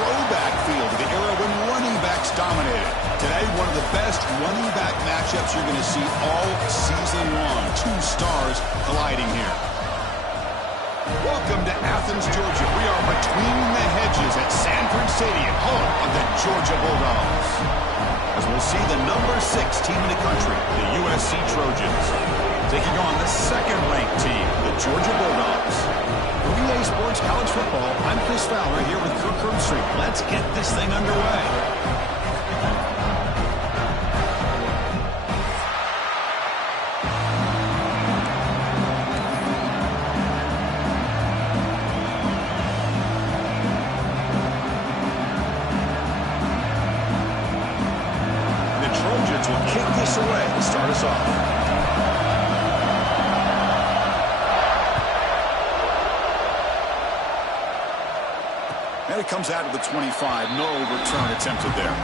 throwback feel to the era when running backs dominated. Today, one of the best running back matchups you're going to see all season long. Two stars colliding here. Welcome to Athens, Georgia. We are between the hedges at Sanford Stadium, home of the Georgia Bulldogs. As we'll see the number 6 team in the country, the USC Trojans, taking on the second-ranked team, the Georgia Bulldogs. For UGA Sports College Football, I'm Chris Fowler here with Kirk Herbstreit. Let's get this thing underway. Will kick this away to start us off. And it comes out of the 25. No return attempted there.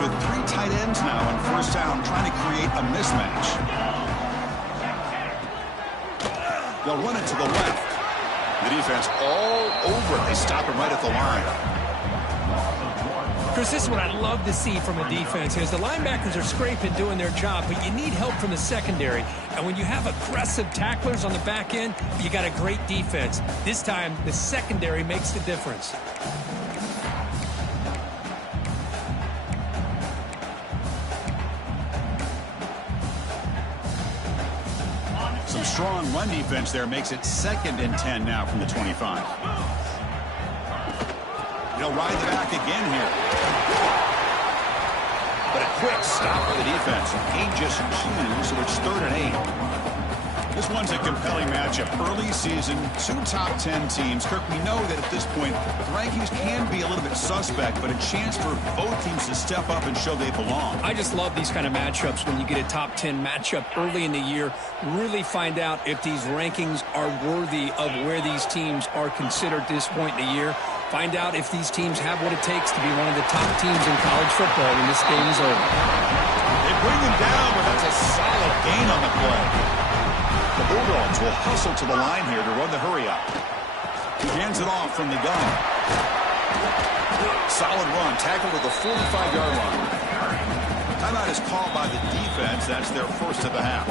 With 3 tight ends now on first down, trying to create a mismatch. They'll run it to the left. The defense all over it. They stop him right at the line. Chris, this is what I love to see from a defense. Is the linebackers are scraping, doing their job, but you need help from the secondary. And when you have aggressive tacklers on the back end, you got a great defense. This time, the secondary makes the difference. Some strong run defense there makes it 2nd and 10 now from the 25. He'll ride the back again here. But a quick stop for the defense. Gain just 2, so it's 3rd and 8. This one's a compelling matchup. Early season, 2 top 10 teams. Kirk, we know that at this point, the rankings can be a little bit suspect, but a chance for both teams to step up and show they belong. I just love these kind of matchups when you get a top 10 matchup early in the year. Really find out if these rankings are worthy of where these teams are considered at this point in the year. Find out if these teams have what it takes to be one of the top teams in college football when this game is over. They bring him down, but that's a solid gain on the play. The Bulldogs will hustle to the line here to run the hurry-up. He hands it off from the gun. Solid run, tackled at the 45-yard line. Timeout is called by the defense. That's their first of the half.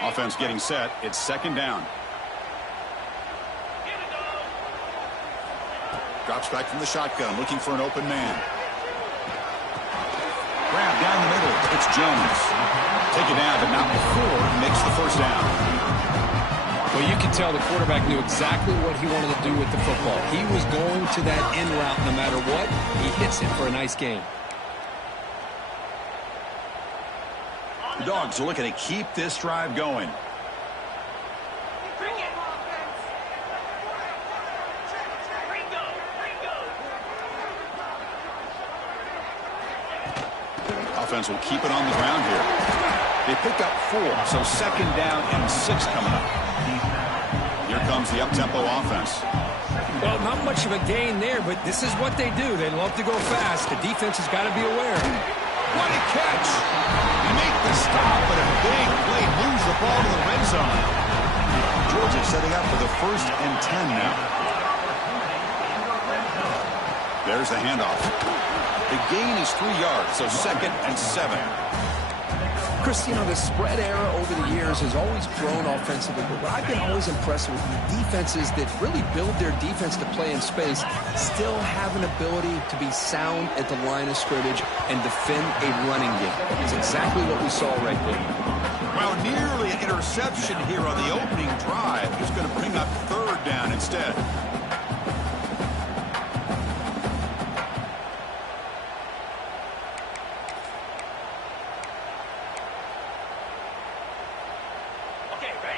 Offense getting set. It's 2nd down. Drops back from the shotgun, looking for an open man. Grab down the middle. It's Jones. Take it down, but not before he makes the first down. Well, you can tell the quarterback knew exactly what he wanted to do with the football. He was going to that in route no matter what. He hits it for a nice gain. The Dogs are looking to keep this drive going. Offense will keep it on the ground here. They picked up 4, so 2nd down and 6 coming up. Here comes the up-tempo offense. Well, not much of a gain there, but this is what they do. They love to go fast. The defense has got to be aware. What a catch! They make the stop, but a big play moves the ball to the red zone. Georgia setting up for the 1st and 10 now. There's the handoff. The gain is 3 yards, so 2nd and 7. Chris, you know, the spread era over the years has always grown offensively, but what I've been always impressed with the defenses that really build their defense to play in space still have an ability to be sound at the line of scrimmage and defend a running game. It's exactly what we saw right there. Well, nearly an interception here on the opening drive. He's going to bring up 3rd down instead.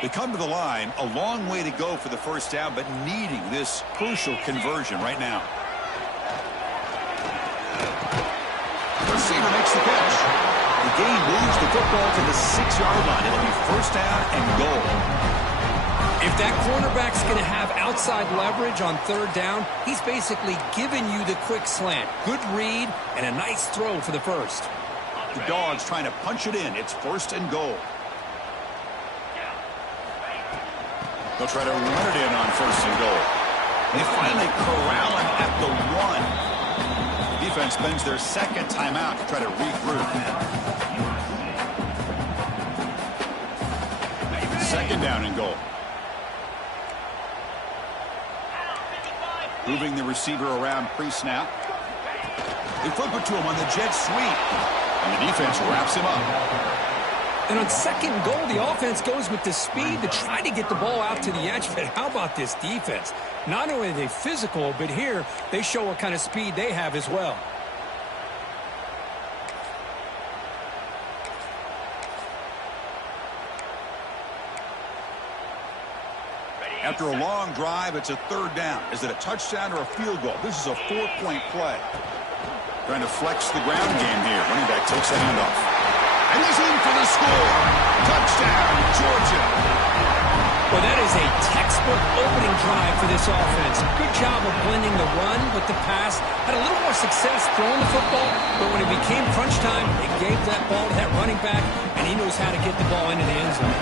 They come to the line, a long way to go for the first down, but needing this crucial conversion right now. The receiver makes the catch. The game moves the football to the 6-yard line. It'll be first down and goal. If that cornerback's going to have outside leverage on third down, he's basically giving you the quick slant. Good read and a nice throw for the first. The Dogs trying to punch it in. It's first and goal. They'll try to run it in on first and goal. They finally corral him at the 1. Defense spends their second timeout to try to regroup. Second down and goal. Moving the receiver around pre-snap. They flip it to him on the jet sweep. And the defense wraps him up. And on second goal, the offense goes with the speed to try to get the ball out to the edge. But how about this defense? Not only are they physical, but here they show what kind of speed they have as well. After a long drive, it's a third down. Is it a touchdown or a field goal? This is a 4-point play. Trying to flex the ground game here. Running back takes the handoff. And he's in for the score. Touchdown, Georgia. Well, that is a textbook opening drive for this offense. Good job of blending the run with the pass. Had a little more success throwing the football, but when it became crunch time, it gave that ball to that running back, and he knows how to get the ball into the end zone.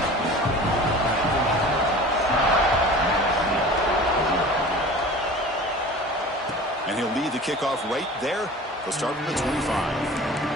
And he'll lead the kickoff right there. He'll start from the 25.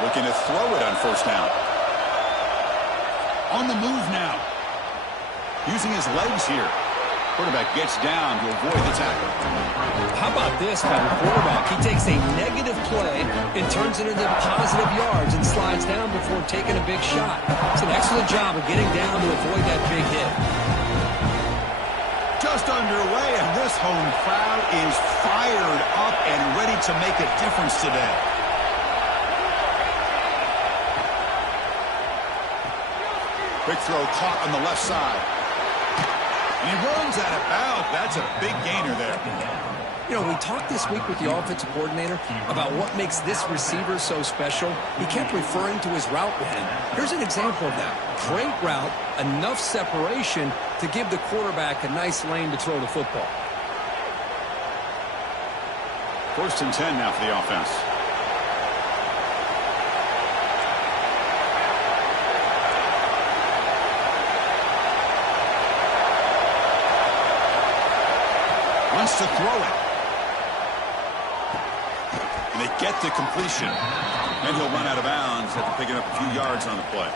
Looking to throw it on first down. On the move now. Using his legs here. Quarterback gets down to avoid the tackle. How about this by the quarterback? He takes a negative play and turns it into positive yards and slides down before taking a big shot. It's an excellent job of getting down to avoid that big hit. Just underway, and this home crowd is fired up and ready to make a difference today. Quick throw caught on the left side. And he runs out of bounds. That's a big gainer there. You know, we talked this week with the offensive coordinator about what makes this receiver so special. He kept referring to his route running. Here's an example of that. Great route, enough separation to give the quarterback a nice lane to throw the football. First and 10 now for the offense. Wants to throw it. And they get the completion. And he'll run out of bounds after picking up a few yards on the play.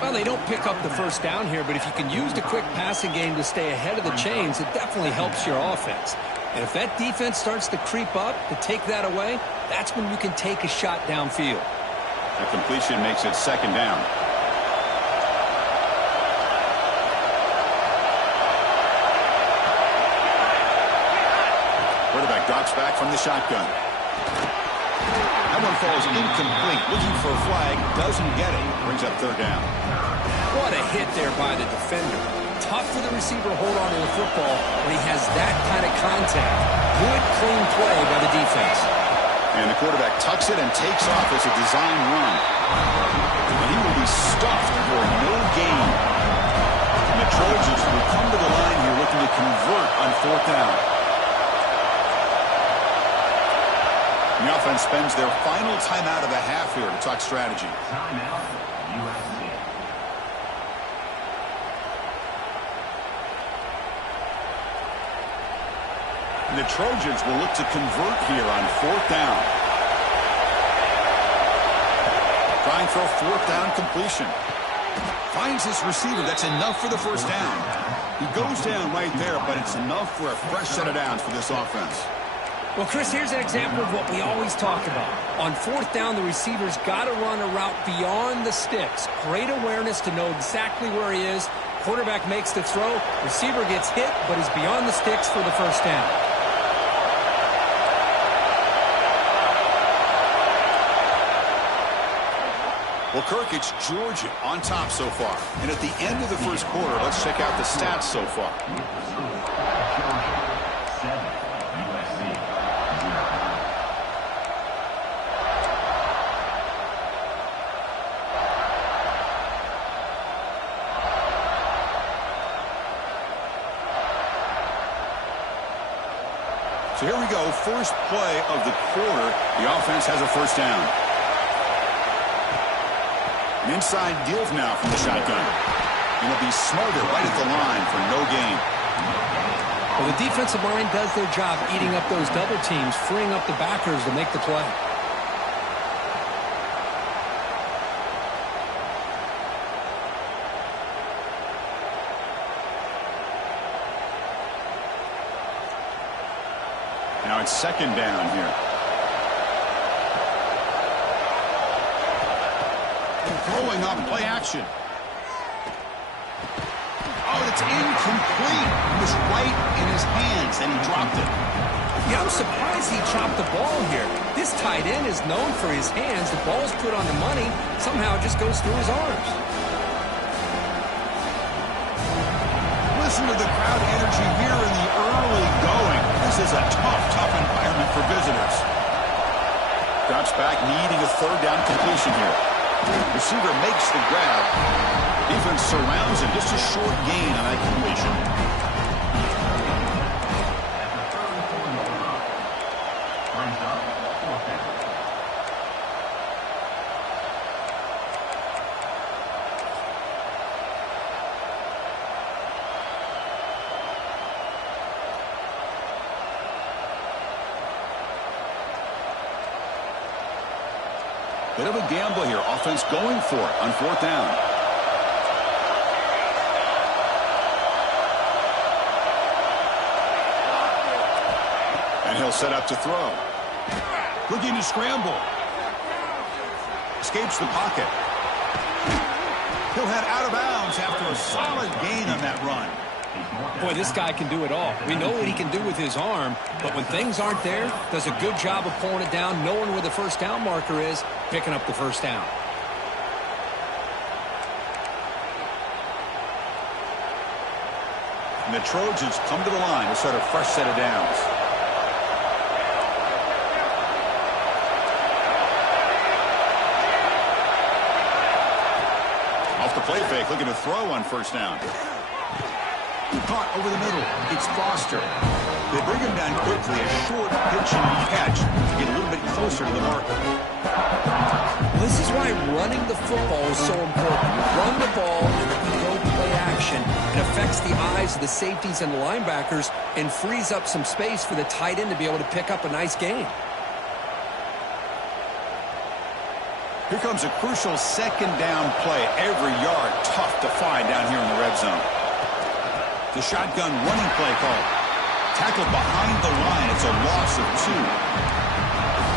Well, they don't pick up the first down here, but if you can use the quick passing game to stay ahead of the chains, it definitely helps your offense. And if that defense starts to creep up to take that away, that's when you can take a shot downfield. The completion makes it second down. Quarterback drops back from the shotgun. That one falls incomplete. Looking for a flag. Doesn't get it. Brings up third down. What a hit there by the defender. Tough for the receiver to hold on to the football when he has that kind of contact. Good, clean play by the defense. And the quarterback tucks it and takes off as a design run. And he will be stuffed for no gain. And the Trojans will come to the line here looking to convert on fourth down. And the offense spends their final timeout of the half here to talk strategy. Timeout, USC. And the Trojans will look to convert here on fourth down. Trying for a fourth down completion. Finds his receiver. That's enough for the first down. He goes down right there, but it's enough for a fresh set of downs for this offense. Well, Chris, here's an example of what we always talk about. On fourth down, the receiver's got to run a route beyond the sticks. Great awareness to know exactly where he is. Quarterback makes the throw. Receiver gets hit, but is beyond the sticks for the first down. Well, Kirk, it's Georgia on top so far. And at the end of the first quarter, let's check out the stats so far. So here we go, first play of the quarter. The offense has a first down. An inside give now from the shotgun. And it'll be Smarter right at the line for no gain. Well, the defensive line does their job eating up those double teams, freeing up the backers to make the play. Now it's second down here. And throwing up play action. Oh, it's incomplete. It was right in his hands, and he dropped it. Yeah, I'm surprised he dropped the ball here. This tight end is known for his hands. The ball's put on the money. Somehow it just goes through his arms. Listen to the crowd energy here in the early going. This is a tough environment for visitors. Drops back, needing a third down completion here. Receiver makes the grab. Defense surrounds him. Just a short gain on that completion. Bit of a gamble here. Offense going for it on fourth down. And he'll set up to throw. Looking to scramble. Escapes the pocket. He'll head out of bounds after a solid gain on that run. Boy, this guy can do it all. We know what he can do with his arm, but when things aren't there, does a good job of pulling it down, knowing where the first down marker is, picking up the first down. And the Trojans come to the line to set a fresh set of downs. Off the play fake, looking to throw on first down. Caught over the middle. It's Foster. They bring him down quickly. A short pitch and catch to get a little bit closer to the marker. This is why running the football is so important. You run the ball and then you go play action. It affects the eyes of the safeties and the linebackers and frees up some space for the tight end to be able to pick up a nice gain. Here comes a crucial second down play. Every yard tough to find down here in the red zone. The shotgun running play call. Tackled behind the line. It's a loss of 2.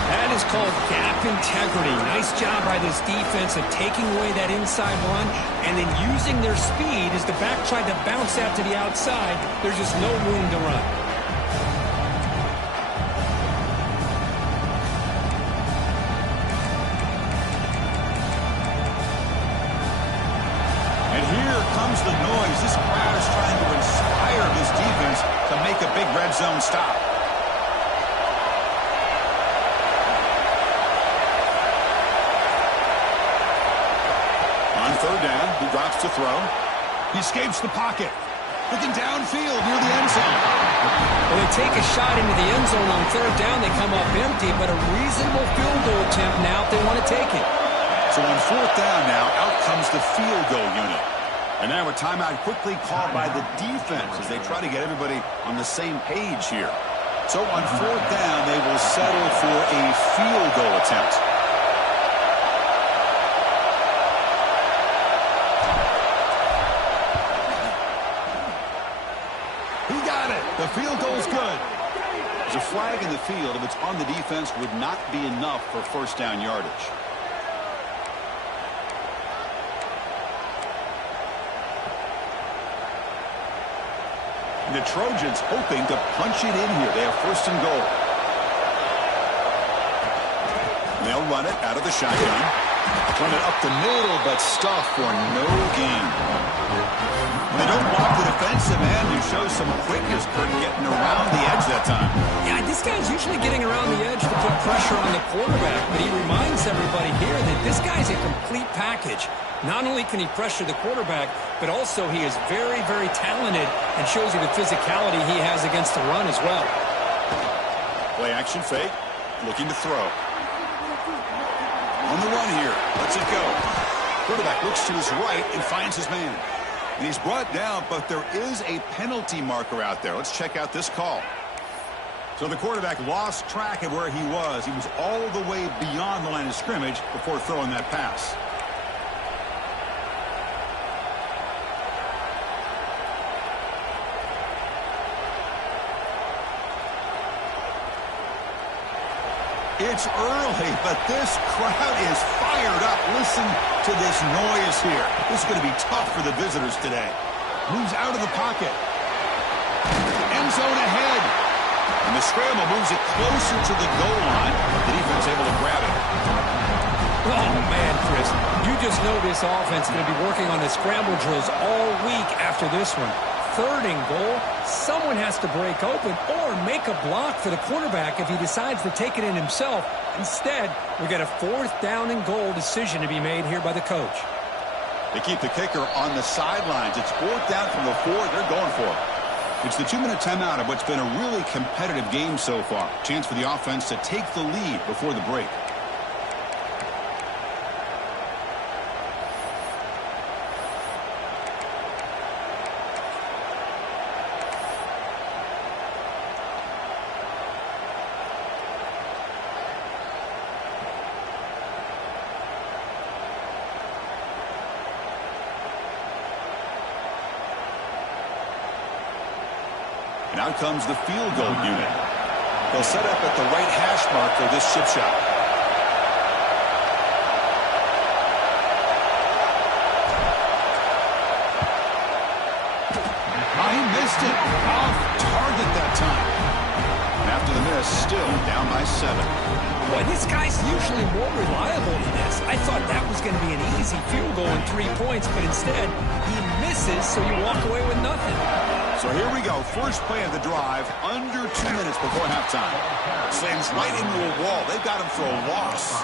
That is called gap integrity. Nice job by this defense of taking away that inside run and then using their speed as the back tried to bounce out to the outside. There's just no room to run. The noise. This crowd is trying to inspire this defense to make a big red zone stop. On third down, he drops to throw. He escapes the pocket. Looking downfield near the end zone. Well, they take a shot into the end zone on third down. They come up empty, but a reasonable field goal attempt now if they want to take it. So on fourth down now, out comes the field goal unit. And now a timeout quickly called by the defense as they try to get everybody on the same page here. So on fourth down, they will settle for a field goal attempt. The field goal's good. There's a flag in the field. If it's on the defense, would not be enough for first down yardage. The Trojans hoping to punch it in here. They have first and goal. They'll run it out of the shotgun. Run it up the middle, but stuff for no gain. They don't block the defensive end, who shows some quickness for getting around the edge that time. Yeah, this guy's usually getting around the edge to put pressure on the quarterback, but he reminds everybody here that this guy's a complete package. Not only can he pressure the quarterback, but also he is very, very talented and shows you the physicality he has against the run as well. Play action fake, looking to throw. On the run here, lets it go. Quarterback looks to his right and finds his man. And he's brought down, but there is a penalty marker out there. Let's check out this call. So the quarterback lost track of where he was. He was all the way beyond the line of scrimmage before throwing that pass. It's early, but this crowd is fired up. Listen to this noise here. This is going to be tough for the visitors today. Moves out of the pocket. End zone ahead. And the scramble moves it closer to the goal line. The defense able to grab it. Oh, man, Chris, you just know this offense is going to be working on the scramble drills all week after this one. Third and goal, someone has to break open or make a block for the quarterback if he decides to take it in himself. Instead, we get a fourth down and goal decision to be made here by the coach. They keep the kicker on the sidelines. It's fourth down from the 4. They're going for it. It's the 2-minute timeout of what's been a really competitive game so far. Chance for the offense to take the lead before the break. And out comes the field goal unit. They'll set up at the right hash mark for this chip shot. Oh, he missed it. Off target that time. And after the miss, still down by 7. Boy, this guy's usually more reliable than this. I thought that was going to be an easy field goal and 3 points, but instead, he misses, so you walk away with nothing. So here we go. First play of the drive, under 2 minutes before halftime. Slams right into a wall. They've got him for a loss.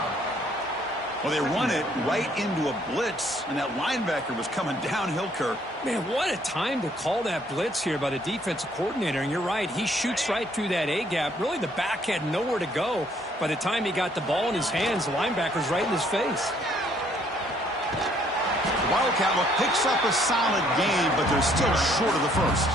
Well, they run it right into a blitz, and that linebacker was coming downhill, Kirk. Man, what a time to call that blitz here by the defensive coordinator. And you're right, he shoots right through that A-gap. Really, the back had nowhere to go. By the time he got the ball in his hands, the linebacker's right in his face. Wildcat picks up a solid game, but they're still short of the first.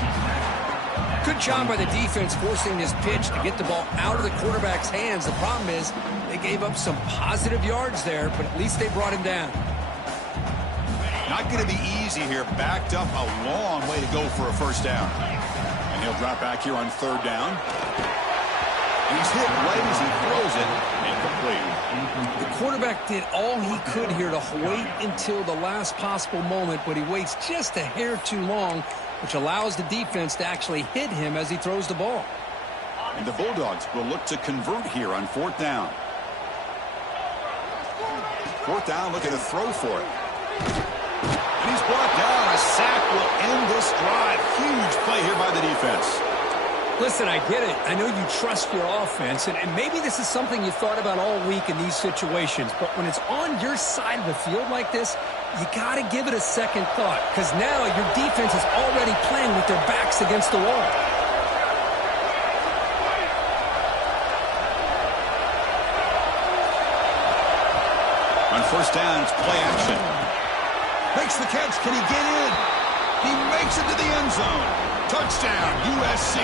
Good job by the defense forcing this pitch to get the ball out of the quarterback's hands. The problem is they gave up some positive yards there, but at least they brought him down. Not going to be easy here. Backed up a long way to go for a first down. And he'll drop back here on third down. He's hit right as he throws it. Incomplete. The quarterback did all he could here to wait until the last possible moment, but he waits just a hair too long, which allows the defense to actually hit him as he throws the ball. And the Bulldogs will look to convert here on fourth down. Fourth down, looking to throw for it. And he's brought down. A sack will end this drive. Huge play here by the defense. Listen, I get it. I know you trust your offense, and maybe this is something you thought about all week in these situations, but when it's on your side of the field like this, you got to give it a second thought, because now your defense is already playing with their backs against the wall. On first down, it's play action. Makes the catch. Can he get in? He makes it to the end zone. Touchdown, USC.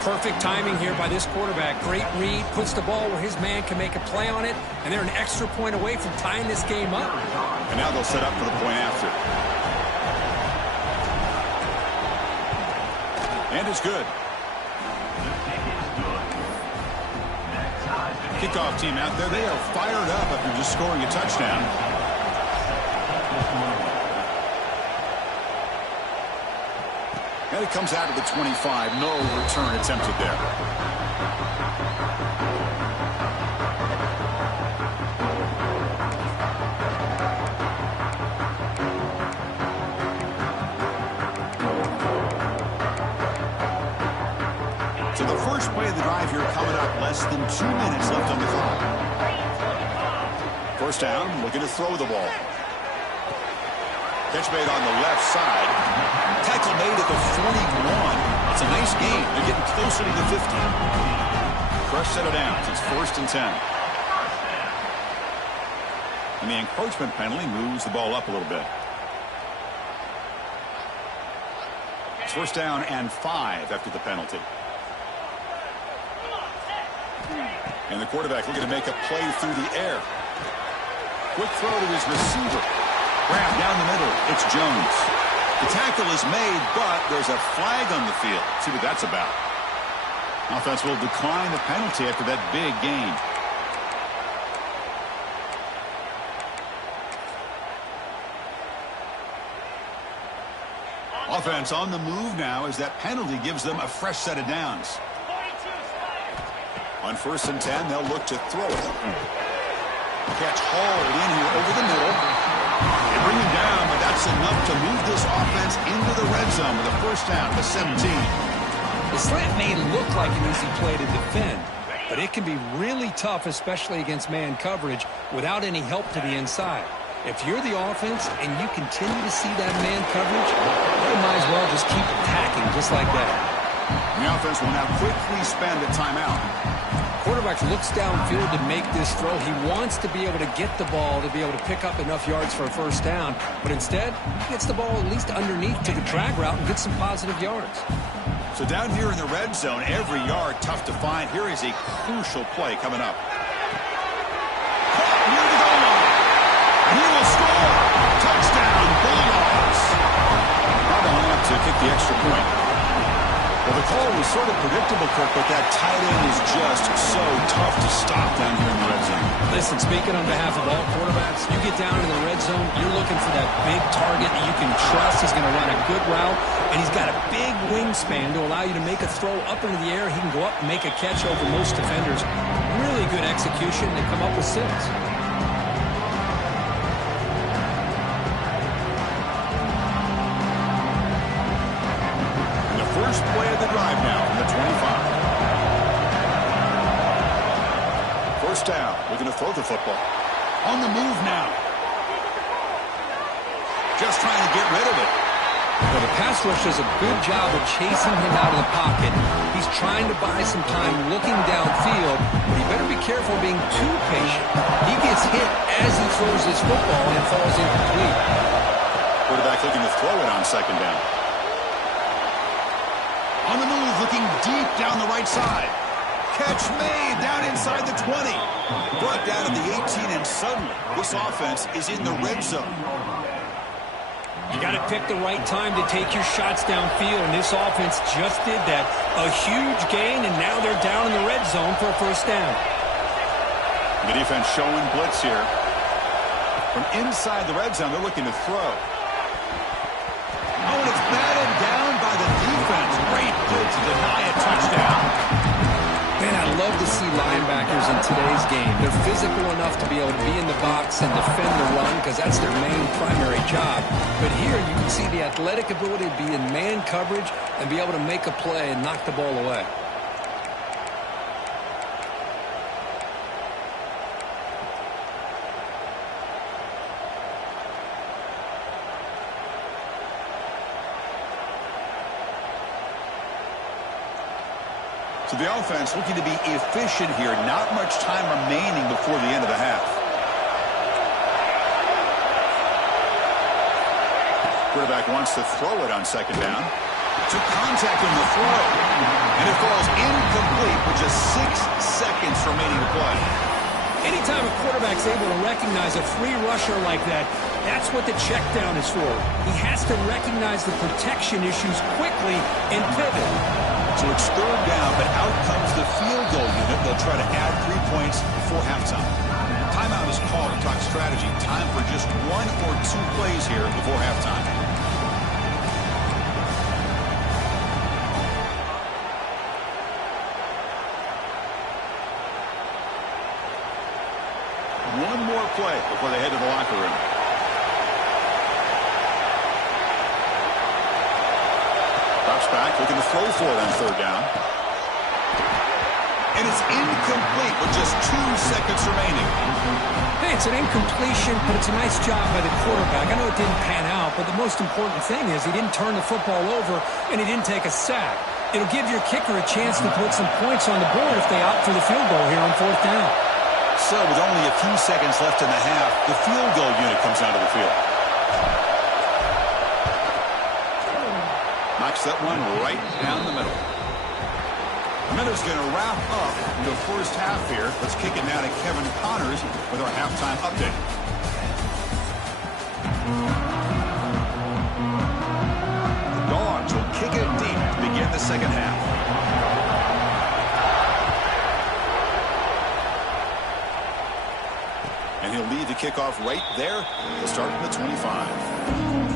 Perfect timing here by this quarterback. Great read, puts the ball where his man can make a play on it, and they're an extra point away from tying this game up. And now they'll set up for the point after. And it's good. Kickoff team out there, they are fired up after just scoring a touchdown. And it comes out of the 25. No return attempted there. So the first play of the drive here coming up. Less than 2 minutes left on the clock. First down, looking to throw the ball. Catch made on the left side. Tackle made at the 41. It's a nice gain. They're getting closer to the 50. Fresh set of downs. It's 1st and 10. And the encroachment penalty moves the ball up a little bit. It's 1st down and 5 after the penalty. And the quarterback looking to make a play through the air. Quick throw to his receiver. Grab down the middle. It's Jones. The tackle is made, but there's a flag on the field. See what that's about. Offense will decline the penalty after that big gain. Offense on the move now as that penalty gives them a fresh set of downs. On 1st and 10, they'll look to throw it. Catch hauled in here over the middle. They bring him down, but that's enough to move this offense into the red zone with a 1st down to 17. The slant may look like an easy play to defend, but it can be really tough, especially against man coverage, without any help to the inside. If you're the offense and you continue to see that man coverage, you might as well just keep attacking just like that. The offense will now quickly spend a timeout. Quarterback looks downfield to make this throw. He wants to be able to get the ball to be able to pick up enough yards for a 1st down, but instead he gets the ball at least underneath to the drag route and gets some positive yards. So down here in the red zone, every yard tough to find. Here is a crucial play coming up. Caught near the goal line. And he will score. Touchdown, Bulldogs. Now the line up to kick the extra point. Well, the call was sort of predictable, Kirk, but that tight end is just so tough to stop down here in the red zone. Listen, speaking on behalf of all quarterbacks, you get down in the red zone, you're looking for that big target that you can trust. He's going to run a good route, and he's got a big wingspan to allow you to make a throw up into the air. He can go up and make a catch over most defenders. Really good execution. They come up with 6. First play of the drive now from the 25. 1st down. Looking to throw the football. On the move now. Just trying to get rid of it. Well, the pass rush does a good job of chasing him out of the pocket. He's trying to buy some time looking downfield, but he better be careful being too patient. He gets hit as he throws his football and falls incomplete. Quarterback looking to throw it on 2nd down. On the move, looking deep down the right side. Catch made down inside the 20. Brought down to the 18, and suddenly this offense is in the red zone. You got to pick the right time to take your shots downfield, and this offense just did that. A huge gain, and now they're down in the red zone for a 1st down. The defense showing blitz here. From inside the red zone, they're looking to throw. Oh, and it's batted down by the defense. Great play to deny a touchdown. Man, I love to see linebackers in today's game. They're physical enough to be able to be in the box and defend the run because that's their main primary job. But here you can see the athletic ability to be in man coverage and be able to make a play and knock the ball away. So the offense looking to be efficient here. Not much time remaining before the end of the half. Quarterback wants to throw it on 2nd down. Took contact on the throw. And it falls incomplete with just 6 seconds remaining to play. Anytime a quarterback's able to recognize a free rusher like that, that's what the check down is for. He has to recognize the protection issues quickly and pivot. So it's third down, but out comes the field goal unit. They'll try to add 3 points before halftime. Timeout is called to talk strategy. Time for just 1 or 2 plays here before halftime. One more play before they head to the locker room. Drops back, looking to throw for it on third down. And it's incomplete with just 2 seconds remaining. Hey, it's an incompletion, but it's a nice job by the quarterback. I know it didn't pan out, but the most important thing is he didn't turn the football over and he didn't take a sack. It'll give your kicker a chance to put some points on the board if they opt for the field goal here on fourth down. So with only a few seconds left in the half, the field goal unit comes out of the field. Knocks that one right down the middle. Miller's going to wrap up the first half here. Let's kick it now to Kevin Connors with our halftime update. The Dogs will kick it deep to begin the second half. And he'll lead the kickoff right there. He'll start from the 25.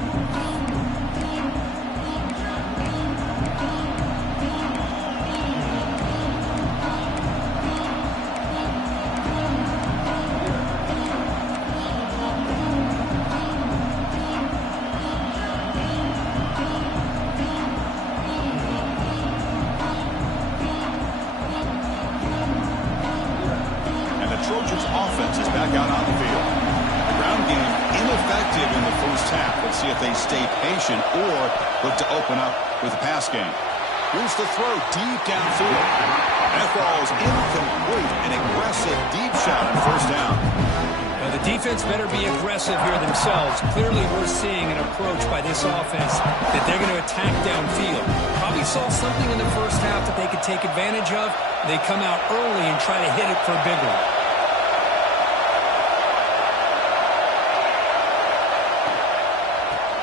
Trojans offense is back out on the field. The ground game ineffective in the first half. Let's see if they stay patient or look to open up with the pass game. Here's the throw deep downfield. That ball is incomplete. An aggressive deep shot on first down. Now the defense better be aggressive here themselves. Clearly we're seeing an approach by this offense that they're going to attack downfield. Probably saw something in the first half that they could take advantage of. They come out early and try to hit it for a big one.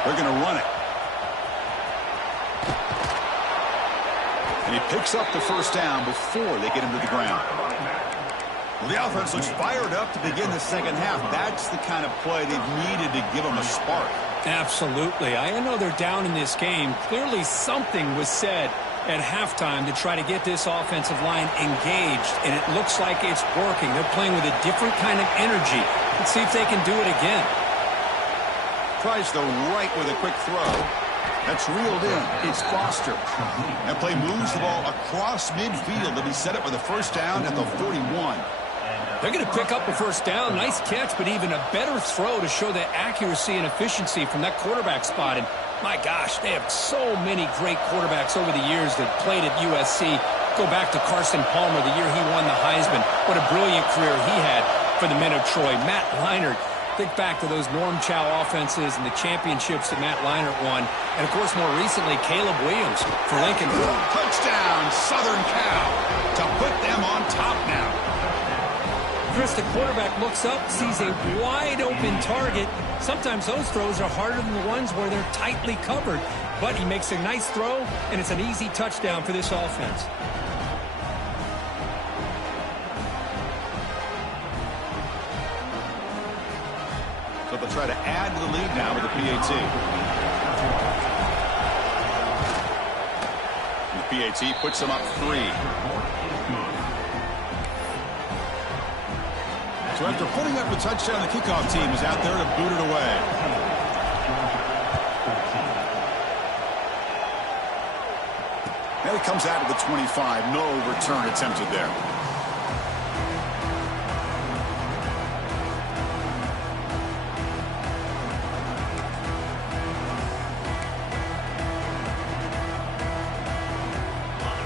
They're going to run it. And he picks up the first down before they get him to the ground. Well, the offense looks fired up to begin the second half. That's the kind of play they've needed to give them a spark. Absolutely. I know they're down in this game. Clearly something was said at halftime to try to get this offensive line engaged, and it looks like it's working. They're playing with a different kind of energy. Let's see if they can do it again. Tries the right with a quick throw. That's reeled in. It's Foster. That play moves the ball across midfield to be set up with a first down at the 41. They're going to pick up a first down. Nice catch, but even a better throw to show the accuracy and efficiency from that quarterback spot. And my gosh, they have so many great quarterbacks over the years that played at USC. Go back to Carson Palmer, the year he won the Heisman. What a brilliant career he had for the men of Troy. Matt Leinart. Think back to those Norm Chow offenses and the championships that Matt Leinart won. And, of course, more recently, Caleb Williams for Lincoln. Touchdown, Southern Cal, to put them on top now. Chris, the quarterback looks up, sees a wide-open target. Sometimes those throws are harder than the ones where they're tightly covered. But he makes a nice throw, and it's an easy touchdown for this offense. So they'll try to add to the lead now with the PAT. And the PAT puts them up 3. So after putting up the touchdown, the kickoff team is out there to boot it away. And it comes out of the 25. No return attempted there.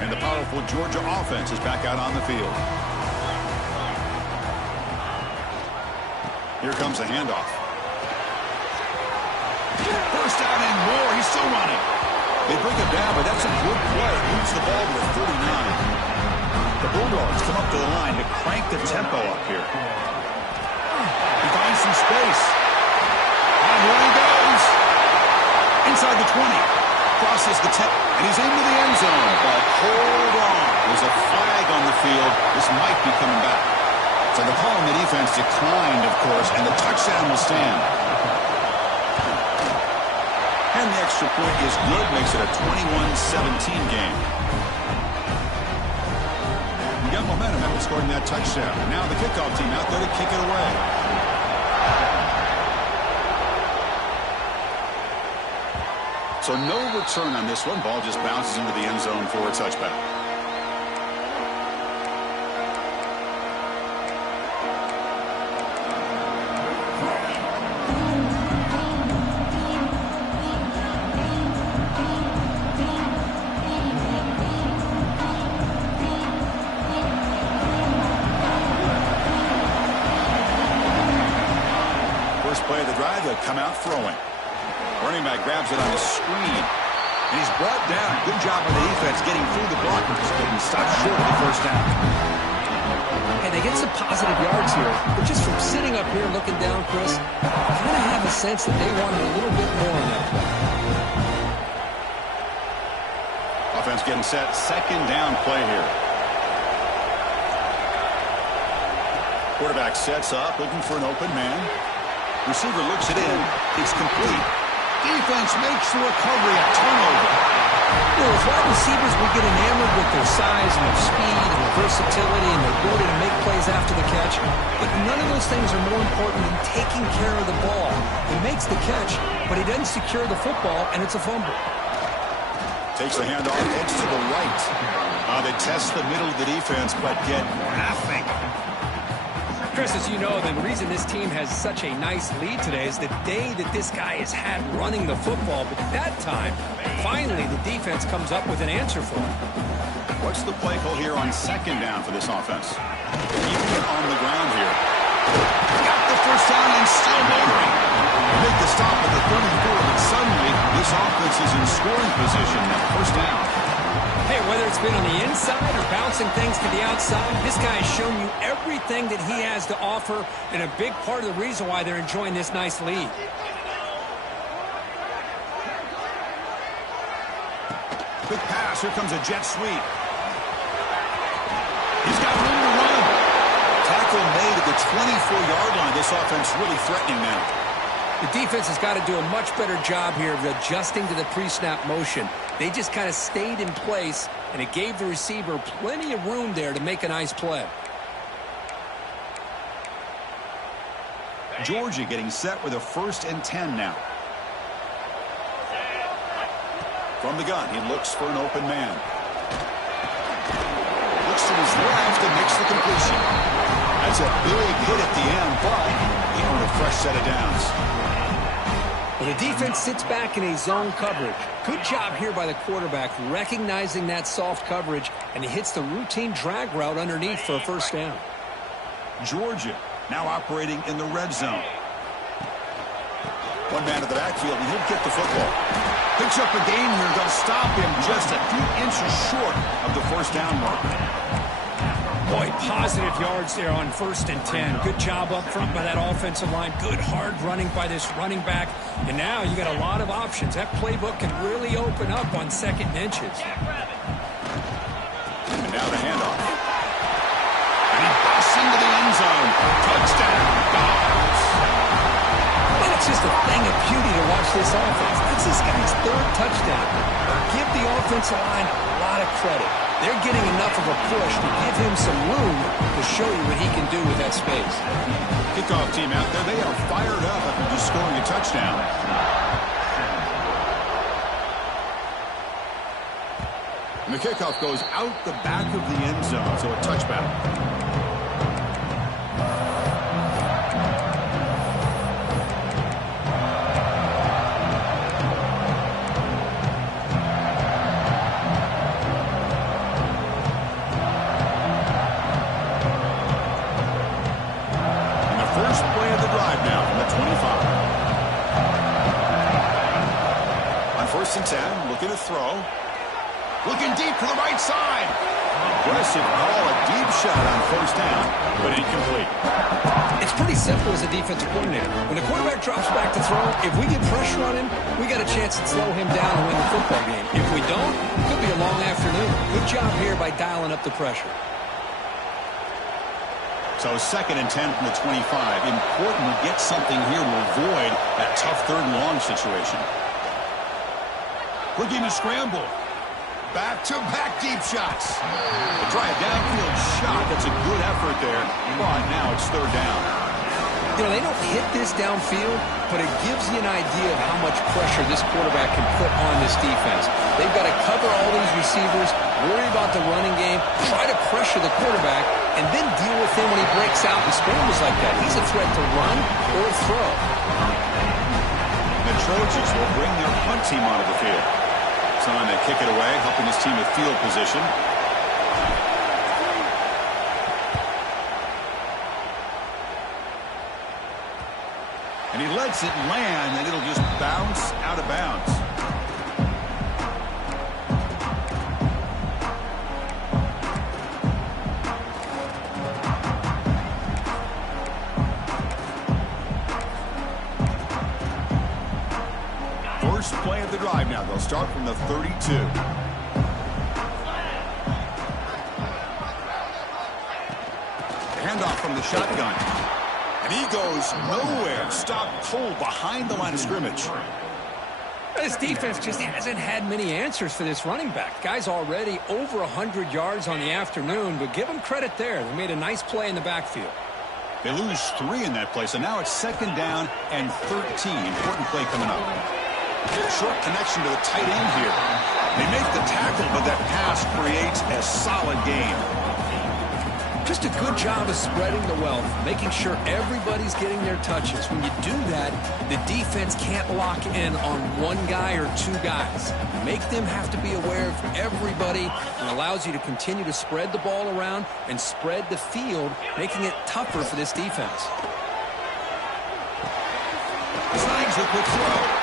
And the powerful Georgia offense is back out on the field. Here comes a handoff. First down and more. He's still running. They bring him down, but that's a good play. Moves the ball to the 49. The Bulldogs come up to the line to crank the tempo up here. He finds some space. And here he goes. Inside the 20. Crosses the 10. And he's into the end zone. But hold on. There's a flag on the field. This might be coming back. So the call on the defense declined, of course, and the touchdown will stand. And the extra point is good. Makes it a 21-17 game. We got momentum after scoring that touchdown. Now the kickoff team out there to kick it away. So no return on this one. Ball just bounces into the end zone for a touchback. First play of the drive, they'll come out throwing. Running back grabs it on the screen. And he's brought down. Good job on the defense getting through the blockers. But he stopped short of the first down. Hey, they get some positive yards here. But just from sitting up here looking down, Chris, I kind of have a sense that they wanted a little bit more in that play. Offense getting set. Second down play here. Quarterback sets up, looking for an open man. Receiver looks it in. It's complete. Defense makes the recovery a turnover. You know, as wide receivers, we get enamored with their size and their speed and their versatility and their ability to make plays after the catch. But none of those things are more important than taking care of the ball. He makes the catch, but he doesn't secure the football, and it's a fumble. Takes the handoff, edge to the right. They test the middle of the defense, but get nothing. Chris, as you know, the reason this team has such a nice lead today is the day that this guy has had running the football. But that time, finally, the defense comes up with an answer for him. What's the play call here on second down for this offense? Keeping it on the ground here. Got the first down and still motoring. Make the stop at the 34, but suddenly this offense is in scoring position. That first down. Hey, whether it's been on the inside or bouncing things to the outside, this guy has shown you everything that he has to offer, and a big part of the reason why they're enjoying this nice lead. Quick pass. Here comes a jet sweep. He's got room to run. Tackle made at the 24-yard line. This offense really threatening now. The defense has got to do a much better job here of adjusting to the pre-snap motion. They just kind of stayed in place, and it gave the receiver plenty of room there to make a nice play. Georgia getting set with a 1st and 10 now. From the gun, he looks for an open man. Looks to his left and makes the completion. That's a big hit at the end, but he earned a fresh set of downs. Well, the defense sits back in a zone coverage. Good job here by the quarterback, recognizing that soft coverage, and he hits the routine drag route underneath for a first down. Georgia now operating in the red zone. One man at the backfield, and he'll get the football. Picks up a gain here. They'll stop him just a few inches short of the first down mark. Boy, positive yards there on 1st and 10. Good job up front by that offensive line. Good hard running by this running back. And now you got a lot of options. That playbook can really open up on 2nd and inches. And now the handoff. And he busts into the end zone. Touchdown, Dogs. And it's just a thing of beauty to watch this offense. That's this guy's 3rd touchdown. Give the offensive line a lot of credit. They're getting enough of a push to give him some room to show you what he can do with that space. Kickoff team out there, they are fired up after just scoring a touchdown. And the kickoff goes out the back of the end zone, so a touchback. First play of the drive now from the 25. On 1st and 10, looking to throw. Looking deep to the right side. Aggressive call, a deep shot on first down, but incomplete. It's pretty simple as a defensive coordinator. When the quarterback drops back to throw, if we get pressure on him, we got a chance to slow him down and win the football game. If we don't, it could be a long afternoon. Good job here by dialing up the pressure. So 2nd and 10 from the 25. Important to get something here to avoid that tough 3rd and long situation. Looking to scramble. Back-to-back deep shots. They try a downfield shot. That's a good effort there. But now it's 3rd down. You know, they don't hit this downfield, but it gives you an idea of how much pressure this quarterback can put on this defense. They've got to cover all these receivers, worry about the running game, try to pressure the quarterback, and then deal with him when he breaks out and scrambles like that. He's a threat to run or throw. The Trojans will bring their punt team onto the field. Time to kick it away, helping his team with field position. And he lets it land, and it'll just bounce out of bounds. First play of the drive now. They'll start from the 32. Handoff from the shotgun. And he goes nowhere. Stop cold behind the line of scrimmage. This defense just hasn't had many answers for this running back. Guy's already over 100 yards on the afternoon, but give him credit there. They made a nice play in the backfield. They lose 3 in that play, so now it's 2nd down and 13. Important play coming up. Short connection to the tight end here. They make the tackle, but that pass creates a solid gain. Just a good job of spreading the wealth, making sure everybody's getting their touches. When you do that, the defense can't lock in on one guy or 2 guys. Make them have to be aware of everybody, and allows you to continue to spread the ball around and spread the field, making it tougher for this defense. Slangs a quick throw.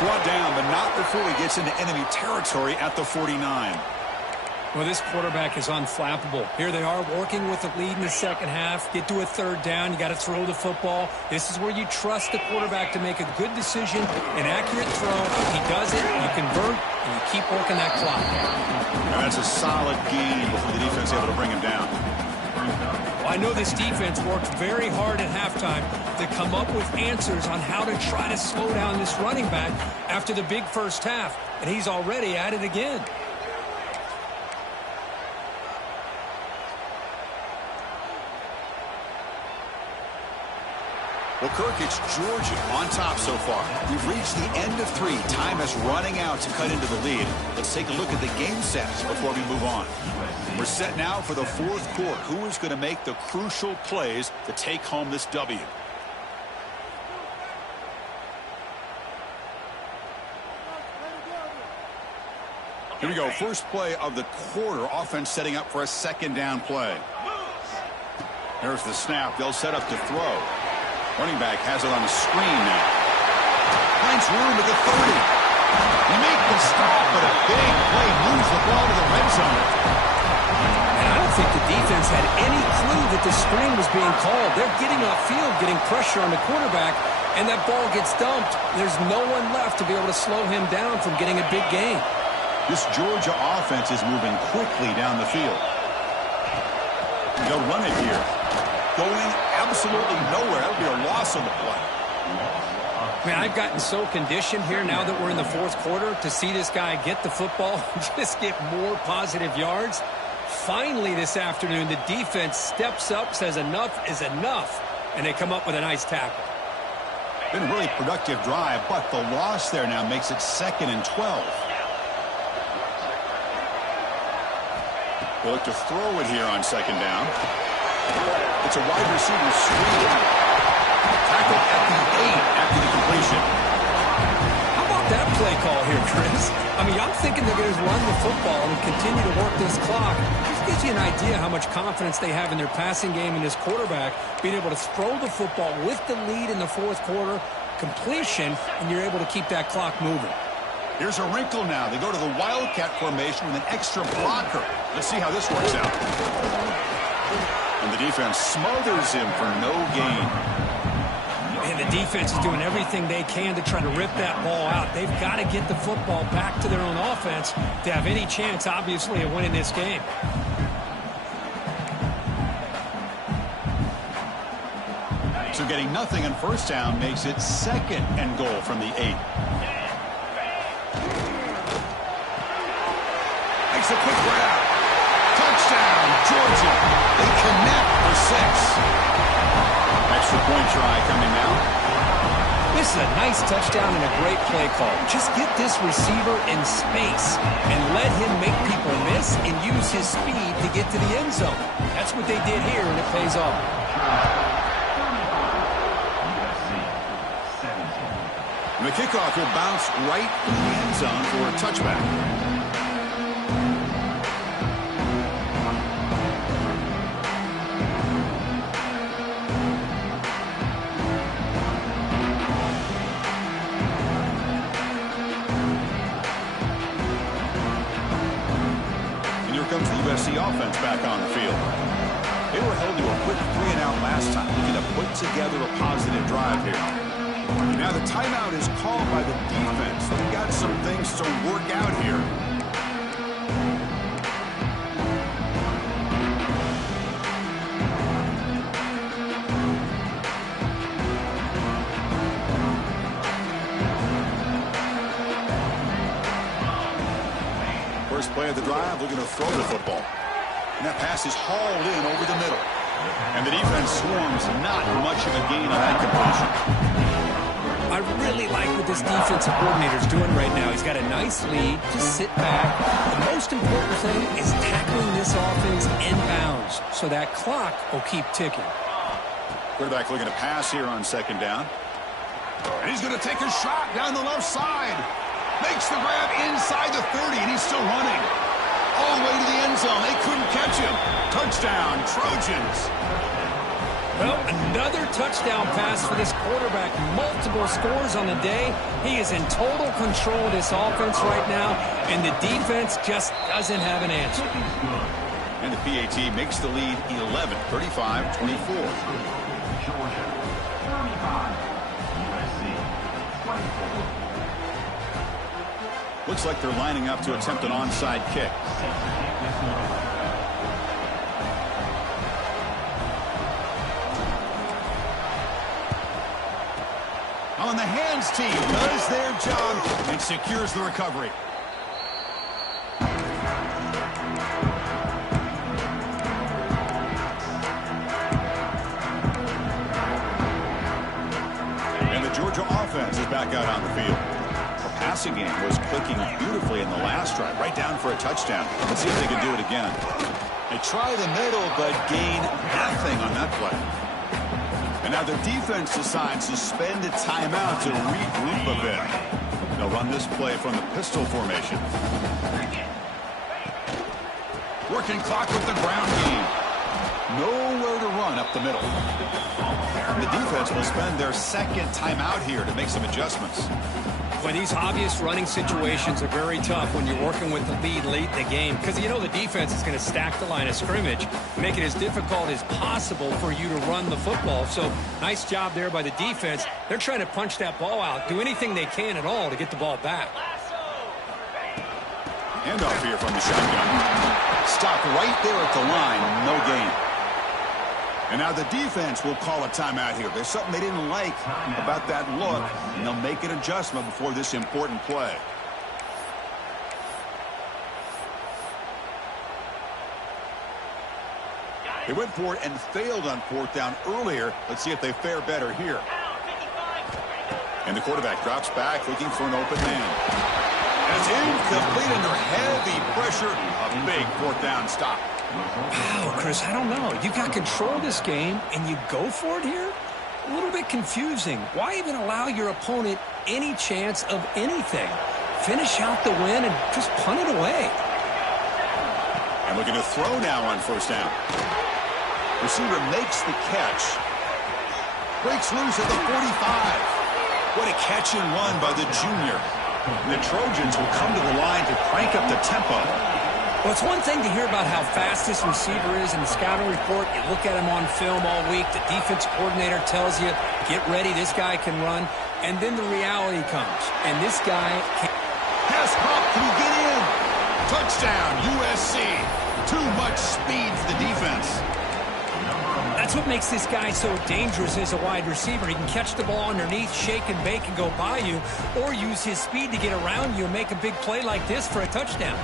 Brought down, but not before he gets into enemy territory at the 49. Well, this quarterback is unflappable. Here they are working with the lead in the second half. Get to a 3rd down. You got to throw the football. This is where you trust the quarterback to make a good decision, an accurate throw. He does it, you convert, and you keep working that clock. Now that's a solid gain before the defense is able to bring him down. Well, I know this defense worked very hard at halftime to come up with answers on how to try to slow down this running back after the big first half, and he's already at it again. Well, Kirk, it's Georgia on top so far. We've reached the end of 3. Time is running out to cut into the lead. Let's take a look at the game stats before we move on. We're set now for the 4th quarter. Who is going to make the crucial plays to take home this W? Here we go. First play of the quarter. Offense setting up for a 2nd down play. There's the snap. They'll set up to throw. Running back has it on the screen now. Finds room at the 30. They make the stop, but a big play moves the ball to the red zone. And I don't think the defense had any clue that the screen was being called. They're getting off field, getting pressure on the quarterback, and that ball gets dumped. There's no one left to be able to slow him down from getting a big gain. This Georgia offense is moving quickly down the field. They'll run it here. Going absolutely nowhere. That'll be a loss on the play. Man, I've gotten so conditioned here now that we're in the 4th quarter to see this guy get the football and just get more positive yards. Finally this afternoon, the defense steps up, says enough is enough, and they come up with a nice tackle. Been a really productive drive, but the loss there now makes it 2nd and 12. They look to throw it here on 2nd down. It's a wide receiver screen. Tackled at the 8 after the completion. How about that play call here, Chris? I mean, I'm thinking they're going to run the football and continue to work this clock. Just gives you an idea how much confidence they have in their passing game and this quarterback being able to throw the football with the lead in the 4th quarter, completion, and you're able to keep that clock moving. Here's a wrinkle now. They go to the Wildcat formation with an extra blocker. Let's see how this works out. And the defense smothers him for no gain. And the defense is doing everything they can to try to rip that ball out. They've got to get the football back to their own offense to have any chance, obviously, of winning this game. So getting nothing on first down makes it 2nd and goal from the 8. Makes a quick grab. Touchdown, Georgia. They connect for 6. Extra point try coming now. This is a nice touchdown and a great play call. Just get this receiver in space and let him make people miss and use his speed to get to the end zone. That's what they did here, and it pays off. And the kickoff will bounce right in the end zone for a touchback. Comes the USC offense back on the field. They were held to a quick 3-and-out last time, looking to put together a positive drive here. Now the timeout is called by the defense. They've got some things to work out here. First play of the drive, looking to throw the football. And that pass is hauled in over the middle. And the defense swarms, not much of a gain on that completion. I really like what this defensive coordinator is doing right now. He's got a nice lead. Just sit back. The most important thing is tackling this offense inbounds so that clock will keep ticking. Quarterback looking to pass here on 2nd down. And he's going to take a shot down the left side. Makes the grab inside the 30, and he's still running. All the way to the end zone. They couldn't catch him. Touchdown, Trojans. Well, another touchdown pass for this quarterback. Multiple scores on the day. He is in total control of this offense right now, and the defense just doesn't have an answer. And the PAT makes the lead 11, 35-24. Georgia, 35. USC, 24. Looks like they're lining up to attempt an onside kick. On the hands team does their job and secures the recovery. And the Georgia offense is back out on the field. Passing game was clicking beautifully in the last drive, right down for a touchdown. Let's see if they can do it again. They try the middle, but gain nothing on that play. And now the defense decides to spend a timeout to regroup a bit. They'll run this play from the pistol formation. Working clock with the ground game. Nowhere to run up the middle. And the defense will spend their 2nd timeout here to make some adjustments. Well, these obvious running situations are very tough when you're working with the lead late in the game because you know the defense is going to stack the line of scrimmage, make it as difficult as possible for you to run the football. So nice job there by the defense. They're trying to punch that ball out, do anything they can at all to get the ball back. Handoff here from the shotgun. Stop right there at the line, no gain. And now the defense will call a timeout here. There's something they didn't like about that look, and they'll make an adjustment before this important play. They went for it and failed on 4th down earlier. Let's see if they fare better here. And the quarterback drops back looking for an open man. And it's incomplete under heavy pressure. A big 4th down stop. Wow, Chris, I don't know. You got control of this game, and you go for it here? A little bit confusing. Why even allow your opponent any chance of anything? Finish out the win and just punt it away. And looking to throw now on 1st down. Receiver makes the catch. Breaks loose at the 45. What a catch and run by the junior. And the Trojans will come to the line to crank up the tempo. Well, it's one thing to hear about how fast this receiver is in the scouting report. You look at him on film all week. The defense coordinator tells you, get ready, this guy can run. And then the reality comes. And this guy can... Pass pop, can he get in? Touchdown, USC. Too much speed for the defense. That's what makes this guy so dangerous as a wide receiver. He can catch the ball underneath, shake and bake and go by you, or use his speed to get around you and make a big play like this for a touchdown.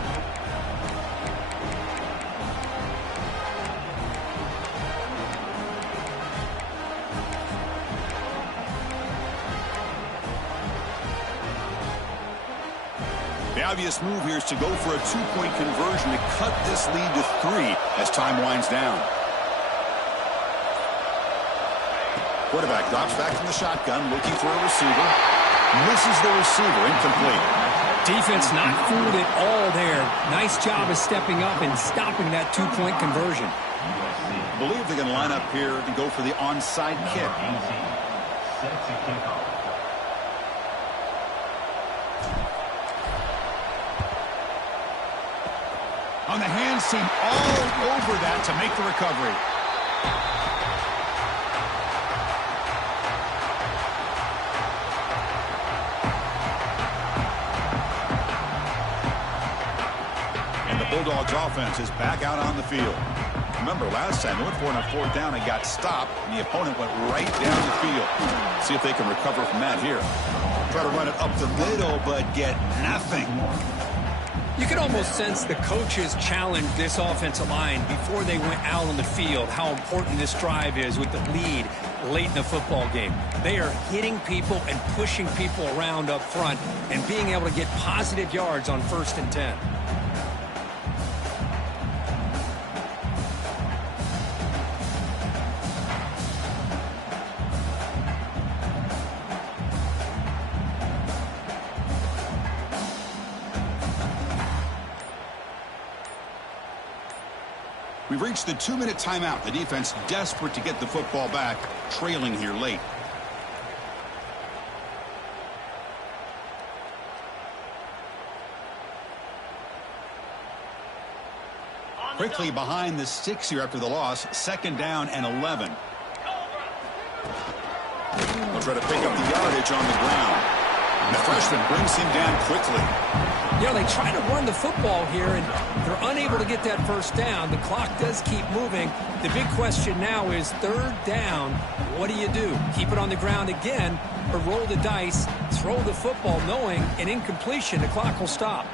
The obvious move here is to go for a two-point conversion to cut this lead to 3 as time winds down. Quarterback drops back from the shotgun, looking for a receiver. Misses the receiver, incomplete. Defense not fooled at all there. Nice job of stepping up and stopping that two-point conversion. I believe they're going to line up here and go for the onside kick. Sets a kickoff. On the hands team all over that to make the recovery. And the Bulldogs offense is back out on the field. Remember last time they went for it on 4th down and got stopped, and the opponent went right down the field. See if they can recover from that here. Try to run it up the middle, but get nothing. You can almost sense the coaches challenged this offensive line before they went out on the field, how important this drive is with the lead late in the football game. They are hitting people and pushing people around up front and being able to get positive yards on 1st and 10. We've reached the 2-minute timeout. The defense desperate to get the football back, trailing here late. Quickly behind the 6 here after the loss. 2nd down and 11. They'll try to pick up the yardage on the ground. And the freshman brings him down quickly. You know, they try to run the football here, and they're unable to get that 1st down. The clock does keep moving. The big question now is 3rd down. What do you do? Keep it on the ground again, or roll the dice, throw the football knowing an incompletion, the clock will stop.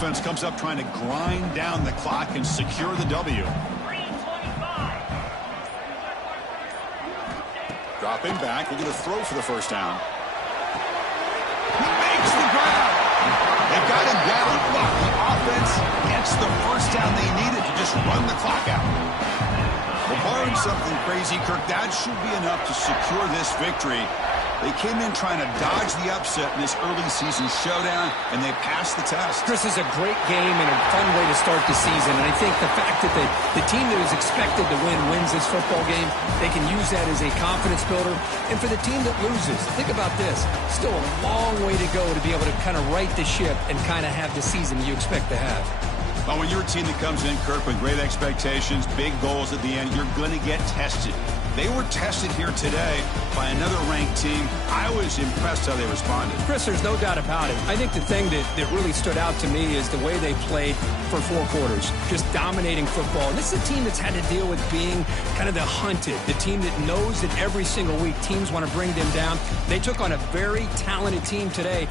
Offense comes up trying to grind down the clock and secure the W. Dropping back, looking to throw for the 1st down. He makes the grab. They got him down, but the offense gets the 1st down they needed to just run the clock out. Well, barring something crazy, Kirk, that should be enough to secure this victory. They came in trying to dodge the upset in this early season showdown, and they passed the test. This is a great game and a fun way to start the season. And I think the fact that the team that is expected to win wins this football game, they can use that as a confidence builder. And for the team that loses, think about this. Still a long way to go to be able to kind of right the ship and kind of have the season you expect to have. Well, when you're a team that comes in, Kirk, with great expectations, big goals at the end, you're going to get tested. They were tested here today by another ranked team. I was impressed how they responded. Chris, there's no doubt about it. I think the thing that really stood out to me is the way they played for 4 quarters, just dominating football. And this is a team that's had to deal with being kind of the hunted, the team that knows that every single week teams want to bring them down. They took on a very talented team today,